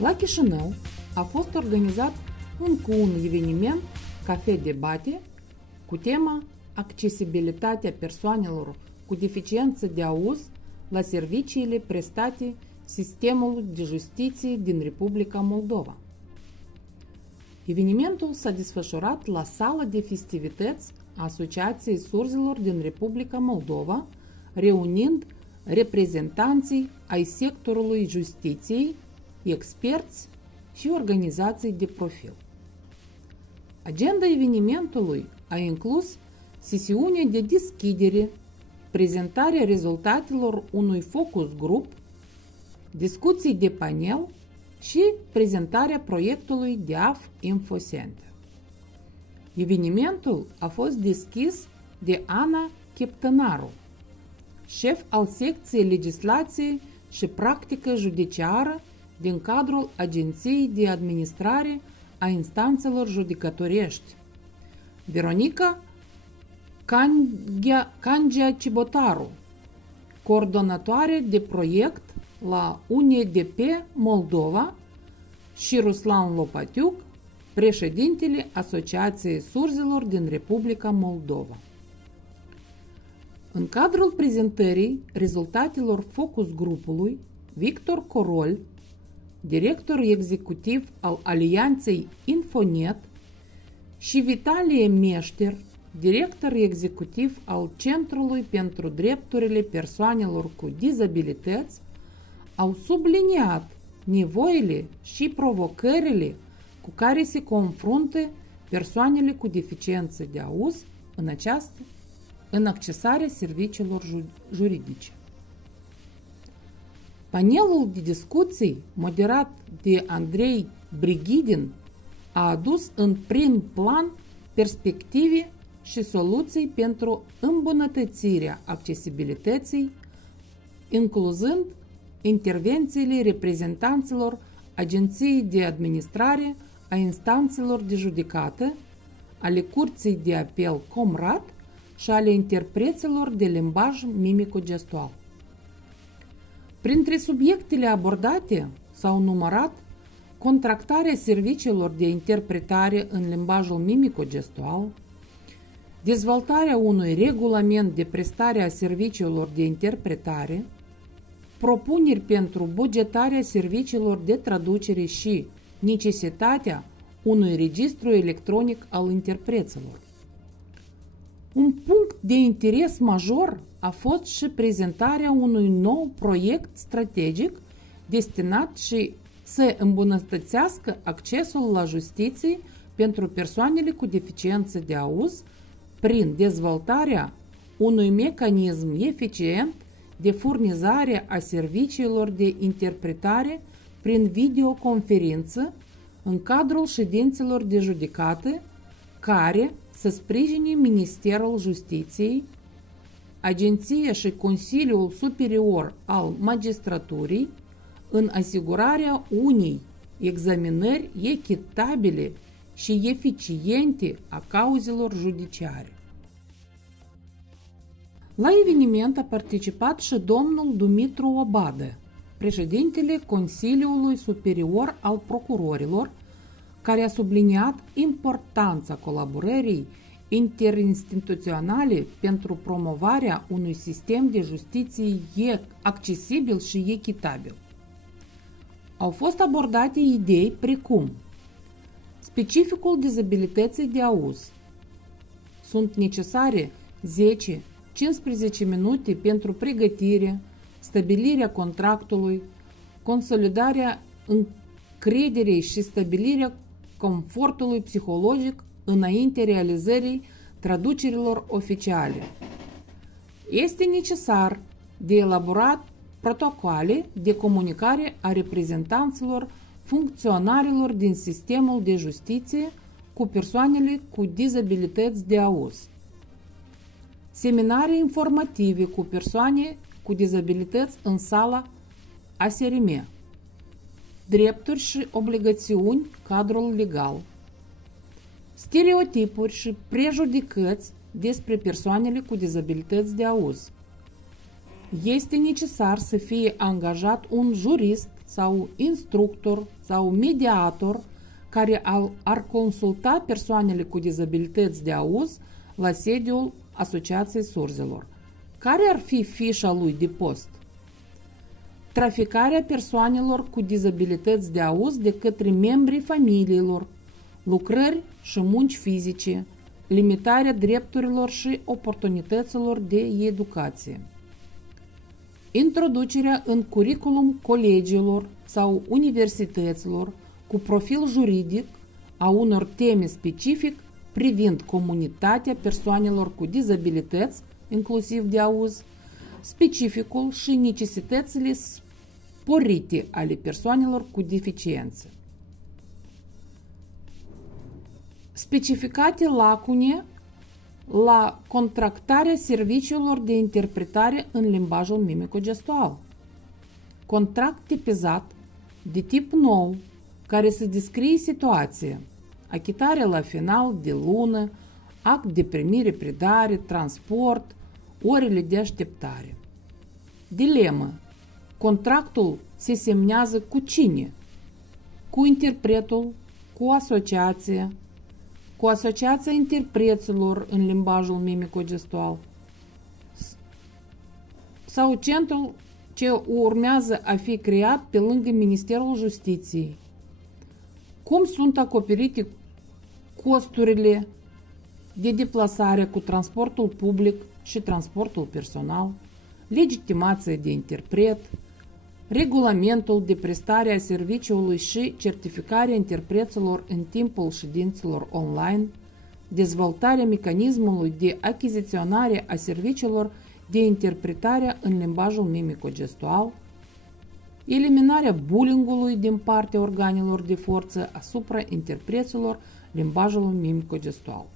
La Chișinău a fost organizat încă un eveniment Cafe Debate cu tema Accesibilitatea persoanelor cu deficiență de auz la serviciile prestate sistemului de justiție din Republica Moldova. Evenimentul s-a desfășurat la sala de festivități a Asociației Surzilor din Republica Moldova, reunind reprezentanții ai sectorului justiției, experți și organizații de profil. Agenda evenimentului a inclus sesiunea de deschidere, prezentarea rezultatelor unui focus group, discuții de panel și prezentarea proiectului DEAF Info Center. Evenimentul a fost deschis de Ana Cheptănaru, șef al secției legislație și practică judiciară din cadrul Agenției de Administrare a Instanțelor Judecătorești, Veronica Cangea Cibotaru, coordonatoare de proiect la UNDP Moldova, și Ruslan Lopatiuc, președintele Asociației Surzilor din Republica Moldova. În cadrul prezentării rezultatelor focus grupului, Victor Corol, director executiv al Alianței Infonet, și Vitalie Meșter, director executiv al Centrului pentru Drepturile Persoanelor cu Dizabilități, au subliniat nevoile și provocările cu care se confruntă persoanele cu deficiență de auz în accesarea serviciilor juridice. Panelul de discuții, moderat de Andrei Brigidin, a adus în prim plan perspective și soluții pentru îmbunătățirea accesibilității, incluzând intervențiile reprezentanților Agenției de Administrare a Instanțelor de Judecată, ale Curții de Apel Comrat și ale interpreților de limbaj mimico-gestual. Printre subiectele abordate s-au numărat contractarea serviciilor de interpretare în limbajul mimico-gestual, dezvoltarea unui regulament de prestare a serviciilor de interpretare, propuneri pentru bugetarea serviciilor de traducere și necesitatea unui registru electronic al interpreților. Un punct de interes major a fost și prezentarea unui nou proiect strategic destinat și să îmbunătățească accesul la justiție pentru persoanele cu deficiență de auz prin dezvoltarea unui mecanism eficient de furnizare a serviciilor de interpretare prin videoconferință în cadrul ședințelor de judecată care să sprijine Ministerul Justiției, Agenția și Consiliul Superior al Magistraturii în asigurarea unei examinări echitabile și eficiente a cauzelor judiciare. La eveniment a participat și domnul Dumitru Obadă, președintele Consiliului Superior al Procurorilor, care a subliniat importanța colaborării interinstituționale pentru promovarea unui sistem de justiție accesibil și echitabil. Au fost abordate idei precum specificul dizabilității de auz. Sunt necesare 10-15 minute pentru pregătire, stabilirea contractului, consolidarea încrederii și stabilirea confortului psihologic înainte realizării traducerilor oficiale. Este necesar de elaborat protocoale de comunicare a reprezentanților funcționarilor din sistemul de justiție cu persoanele cu dizabilități de auz. Seminarii informative cu persoane cu dizabilități în sala ASRM. Drepturi și obligațiuni, cadrul legal. stereotipuri și prejudecăți despre persoanele cu dizabilități de auz. Este necesar să fie angajat un jurist sau instructor sau mediator care ar consulta persoanele cu dizabilități de auz la sediul Asociației Surzilor. Care ar fi fișa lui de post? Traficarea persoanelor cu dizabilități de auz de către membrii familiilor, lucrări și munci fizice, limitarea drepturilor și oportunităților de educație. Introducerea în curriculum colegiilor sau universităților cu profil juridic a unor teme specific privind comunitatea persoanelor cu dizabilități, inclusiv de auz, specificul și necesitățile sporite ale persoanelor cu deficiențe. Specificate lacune la contractarea serviciilor de interpretare în limbajul mimico-gestual. Contract tipizat de tip nou care să descrie situația, achitare la final de lună, act de primire-predare, transport, orele de așteptare. Dilemă. Contractul se semnează cu cine? Cu interpretul, cu asociația, cu Asociația Interpreților în limbajul mimico-gestual sau centrul ce urmează a fi creat pe lângă Ministerul Justiției. Cum sunt acoperite costurile de deplasare cu transportul public și transportul personal, legitimația de interpret, regulamentul de prestare a serviciului și certificarea interpreților în timpul ședințelor online, dezvoltarea mecanismului de achiziționare a serviciilor de interpretare în limbajul mimico-gestual, eliminarea bullyingului din partea organelor de forță asupra interpreților limbajului mimico-gestual.